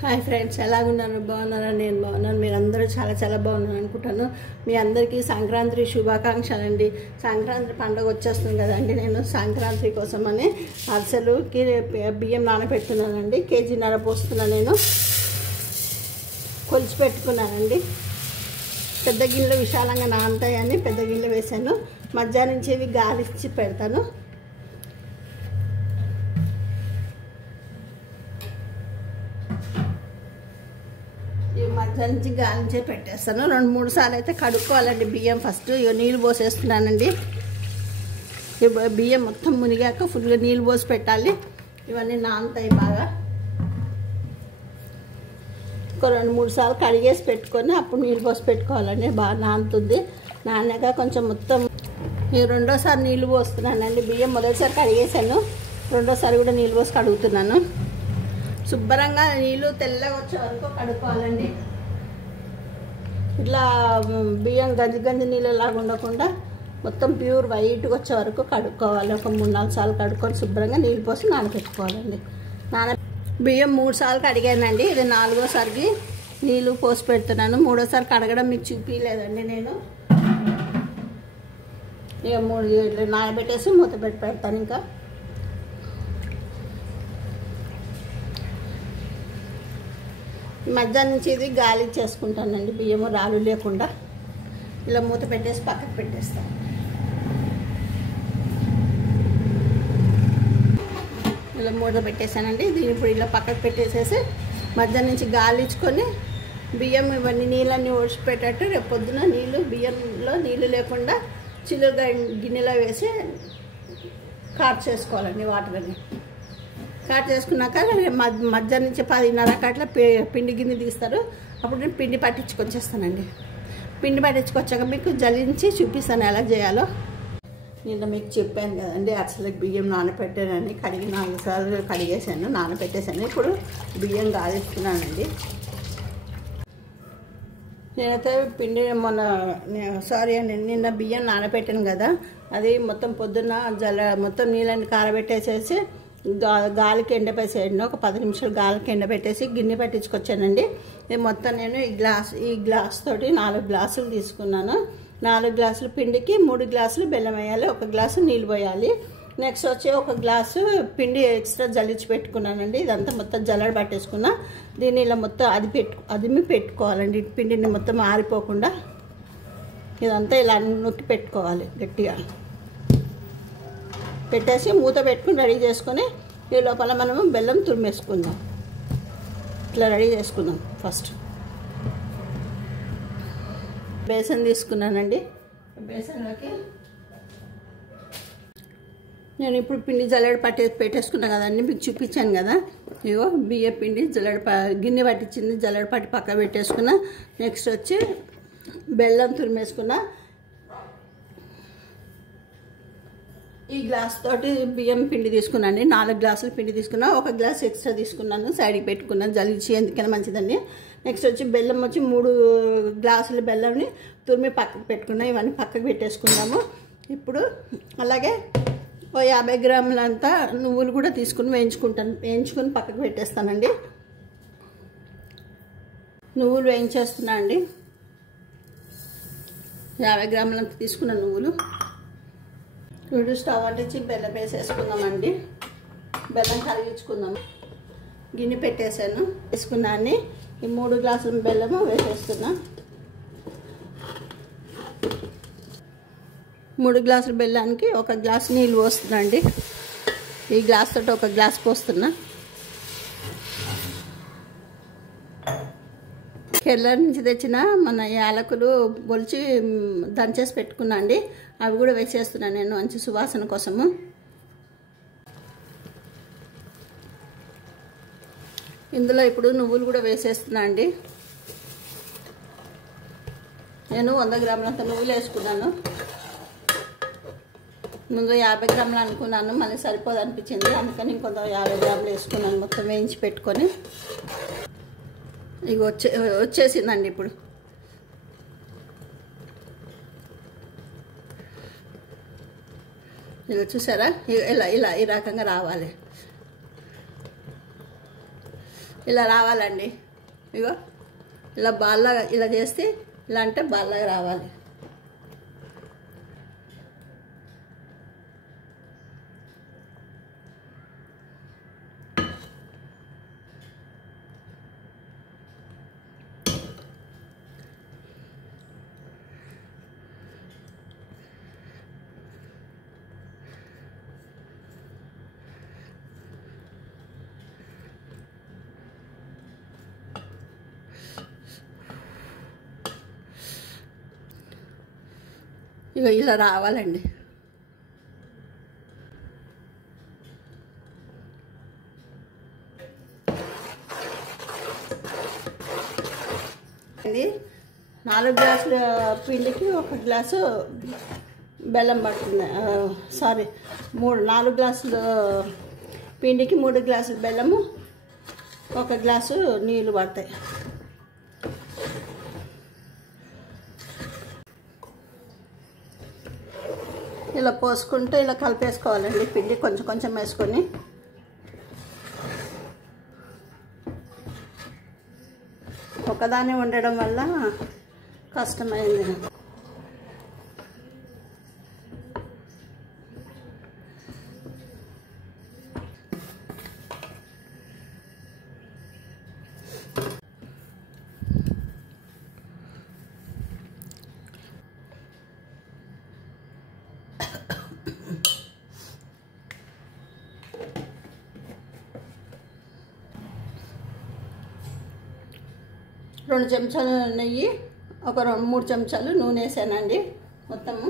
Hi friends, ఎలాగున్నారు? బాగున్నారా? నేను బాగున్నాను. మీరందరూ చాలా చాలా బాగున్నారు అనుకుంటాను. మీ అందరికీ సంక్రాంతి శుభాకాంక్షలు అండి. సంక్రాంతి పండుగ వచ్చేస్తుంది కదండి. నేను సంక్రాంతి కోసమని అరిసెలుకి బియ్యం నానబెడుతున్నానండి. కేజీన్నర పోస్తున్నాను. నేను కొలిచి పెట్టుకున్నానండి. పెద్ద గిన్నెలు విశాలంగా నానతాయని పెద్ద గిన్నెలు వేసాను. మధ్యాహ్నం నుంచి ఇవి గాలిచ్చి పెడతాను. మధ్య నుంచి గాలించే పెట్టేస్తాను. 2-3 సార్లు అయితే కడుక్కోవాలండి బియ్యం. ఫస్ట్ నీళ్ళు పోసేస్తున్నానండి. బియ్యం మొత్తం మునిగాక ఫుల్గా నీళ్ళు పోసి పెట్టాలి. ఇవన్నీ నానతాయి బాగా. ఒక 2-3 సార్లు కడిగేసి పెట్టుకొని అప్పుడు నీళ్ళు పోసి పెట్టుకోవాలండి. బాగా నానుతుంది. నానాక కొంచెం మొత్తం రెండోసారి నీళ్ళు పోస్తున్నానండి. బియ్యం మొదటిసారి కడిగేసాను, రెండోసారి కూడా నీళ్ళు పోసి కడుగుతున్నాను. శుభ్రంగా నీళ్ళు తెల్లగా వచ్చే వరకు కడుక్కోవాలండి. ఇట్లా బియ్యం గంజి నీళ్ళలాగా ఉండకుండా మొత్తం ప్యూర్ వైట్గా వచ్చే వరకు కడుక్కోవాలి. ఒక 3-4 సార్లు కడుక్కొని శుభ్రంగా నీళ్ళు పోసి నానబెట్టుకోవాలండి. బియ్యం 3 సార్లు కడిగానండి. ఇది 4వసారికి నీళ్ళు పోసి పెడుతున్నాను. 3వసారి కడగడం మీకు చూపించలేదండి నేను. ఇక 3 నానబెట్టేసి మూత పెట్టి పెడతాను. ఇంకా మధ్యాహ్నం నుంచి ఇది గాలి చేసుకుంటానండి. బియ్యము రాళ్ళు లేకుండా ఇలా మూత పెట్టేసి పక్కకు పెట్టేస్తాను. ఇలా మూత పెట్టేసానండి. దీన్ని ఇప్పుడు ఇలా పక్కకు పెట్టేసేసి మధ్యాహ్నం నుంచి గాలి ఇచ్చుకొని బియ్యం ఇవన్నీ నీళ్ళన్నీ ఓడిచిపెట్టేట్టు రేపు పొద్దున బియ్యంలో నీళ్ళు లేకుండా చిల్లుగా గిన్నెలో వేసి కాట్ చేసుకోవాలండి. వాటర్ అని కాట్ చేసుకున్నాక మధ్యాహ్నం నుంచి 10:30 అట్లా పిండి గిన్నె తీస్తారు. అప్పుడు నేను పిండి పట్టించుకొచ్చేస్తానండి. పిండి పట్టించుకొచ్చాక మీకు జల్లించి చూపిస్తాను ఎలా చేయాలో. నిన్న మీకు చెప్పాను కదండి, అసలుకి బియ్యం నానబెట్టానని. 4 సార్లు కడిగేసాను, నానబెట్టేసాను. ఇప్పుడు బియ్యం గాలిస్తున్నానండి. నేనైతే పిండి నిన్న బియ్యం నానబెట్టాను కదా, అది మొత్తం పొద్దున్న మొత్తం నీళ్ళని కారబెట్టేసేసి గాలికి ఎండపేసేయండి. ఒక 10 నిమిషాలు గాలికి ఎండబెట్టేసి గిన్నె పట్టించుకొచ్చానండి. ఇది మొత్తం నేను ఈ గ్లాస్ తోటి 4 గ్లాసులు తీసుకున్నాను. 4 గ్లాసుల పిండికి 3 గ్లాసులు బెల్లం వేయాలి, 1 గ్లాసు నీళ్ళు పోయాలి. నెక్స్ట్ వచ్చి 1 గ్లాసు పిండి ఎక్స్ట్రా జల్లించి పెట్టుకున్నానండి. ఇదంతా మొత్తం జల్లడ పట్టేసుకున్నా. దీన్ని ఇలా మొత్తం అదిమి పెట్టుకోవాలండి. పిండిని మొత్తం ఆరిపోకుండా ఇదంతా ఇలా నొక్కి పెట్టుకోవాలి. గట్టిగా పెట్టేసి మూత పెట్టుకుని రెడీ చేసుకొని ఈ లోపల మనము బెల్లం తురిమేసుకుందాం. ఇట్లా రెడీ చేసుకుందాం. ఫస్ట్ బేసన్ తీసుకున్నానండి. బేసన్లోకి నేను ఇప్పుడు పిండి జల్లెడ పెట్టేసుకున్నా కదండి, మీకు చూపించాను కదా. ఇగో బియ్య పిండి గిన్నె పట్టించింది, జల్లెడ పట్టి పక్క పెట్టేసుకున్నా. నెక్స్ట్ వచ్చి బెల్లం తురిమేసుకున్నా. ఈ గ్లాస్ తోటి బియ్యం పిండి తీసుకున్నాను. 4 గ్లాసులు పిండి తీసుకున్నా. 1 గ్లాస్ ఎక్స్ట్రా తీసుకున్నాను, సైడ్కి పెట్టుకున్నాను జల్లించి, ఎందుకైనా మంచిదండి. నెక్స్ట్ వచ్చి బెల్లం వచ్చి 3 గ్లాసుల బెల్లంని తురిమి పక్కకు పెట్టుకున్నా. ఇవన్నీ పక్కకు పెట్టేసుకున్నాము. ఇప్పుడు అలాగే 50 గ్రాములంతా నువ్వులు కూడా తీసుకుని వేయించుకొని పక్కకు పెట్టేస్తానండి. నువ్వులు వేయించేస్తున్నా అండి. 50 గ్రాములంతా తీసుకున్న నువ్వులు. ఇప్పుడు స్టవ్ అంటించి బెల్లం వేసేసుకుందామండి. బెల్లం కరిగించుకుందాము. గిన్నె పెట్టేసాను, వేసుకున్నాను. ఈ 3 గ్లాసుల బెల్లము వేసేస్తున్నా. 3 గ్లాసుల బెల్లానికి 1 గ్లాసు నీళ్ళు పోస్తున్నా అండి. ఈ గ్లాస్ తోటి 1 గ్లాస్ పోస్తున్నా. కేరళ నుంచి తెచ్చిన మన యాలకులు బొలిచి దంచేసి పెట్టుకున్నా అండి. అవి కూడా వేసేస్తున్నాను నేను మంచి సువాసన కోసము. ఇందులో ఇప్పుడు నువ్వులు కూడా వేసేస్తున్నా అండి. నేను 100 గ్రాములంత నువ్వులు వేసుకున్నాను. ముందు 50 గ్రాములు అనుకున్నాను, మళ్ళీ సరిపోదు అనిపించింది, అందుకని ఇంకొంత 50 గ్రాములు వేసుకున్నాను. మొత్తం వేయించి పెట్టుకొని ఇక వచ్చేసిందండి. ఇప్పుడు ఇక చూసారా, ఇలా ఈ రకంగా రావాలి. ఇలా రావాలండి. ఇగో ఇలా బాల్లాగా ఇలా చేస్తే ఇలా అంటే బాల్లాగా రావాలి. ఇక ఇలా రావాలండి. ఇది 4 గ్లాసుల పిండికి 1 గ్లాసు బెల్లం పడుతుంది. 4 గ్లాసుల పిండికి 3 గ్లాసులు బెల్లము, 1 గ్లాసు నీళ్ళు పడతాయి. ఇలా పోసుకుంటూ ఇలా కలిపేసుకోవాలండి. పిండి కొంచెం కొంచెం వేసుకొని ఒకదాన్ని ఉండడం వల్ల కష్టమైంది. రెండు చెంచాలు నెయ్యి, ఒక 3 చెంచాలు నూనె వేసానండి. మొత్తము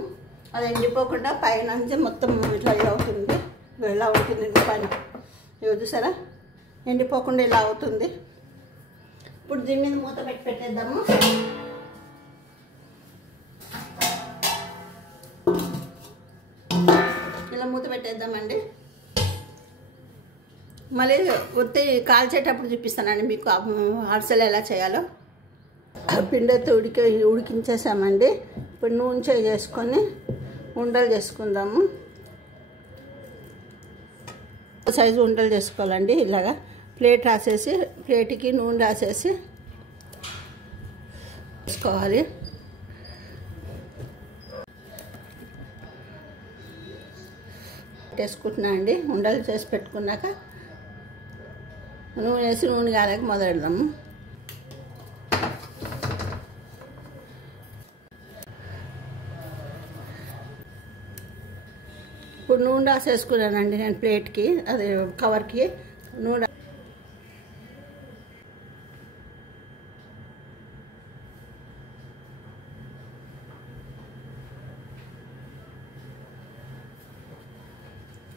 అది ఎండిపోకుండా పైన మొత్తం ఇట్లా అవుతుంది. ఇలా అవుతుంది పైన. ఇవి చూసారా, ఎండిపోకుండా ఇలా అవుతుంది. ఇప్పుడు దీని మీద మూత పెట్టేద్దాము. ఇలా మూత పెట్టేద్దామండి. మళ్ళీ ఒత్తి కాల్చేటప్పుడు చూపిస్తానండి మీకు అరిసెలు ఎలా చేయాలో. పిండితో ఉడికించేసామండి. ఇప్పుడు నూనె చేసుకొని ఉండలు చేసుకుందాము. సైజు ఉండలు చేసుకోవాలండి. ఇలాగా ప్లేట్ రాసేసి, ప్లేట్కి నూనె రాసేసి వేసుకోవాలి. వేసుకుంటున్నా అండి. ఉండలు చేసి పెట్టుకున్నాక నూనె వేసి నూనె కాలేక మొదలెడదాము. ఇప్పుడు నూనె రాసేసుకున్నానండి నేను ప్లేట్కి, అది కవర్కి నూనె.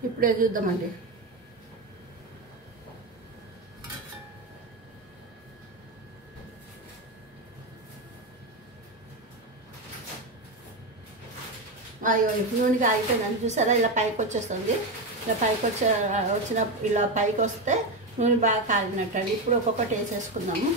ఇప్పుడే చూద్దామండి. అయ్యో నూనెగా అయిపోయిందని చూసారా, ఇలా పైకి వచ్చేస్తుంది. ఇలా పైకి వచ్చిన ఇలా పైకి వస్తే నూనె బాగా కాలినట్టు. ఇప్పుడు ఒక్కొక్కటి వేసేసుకుందాము.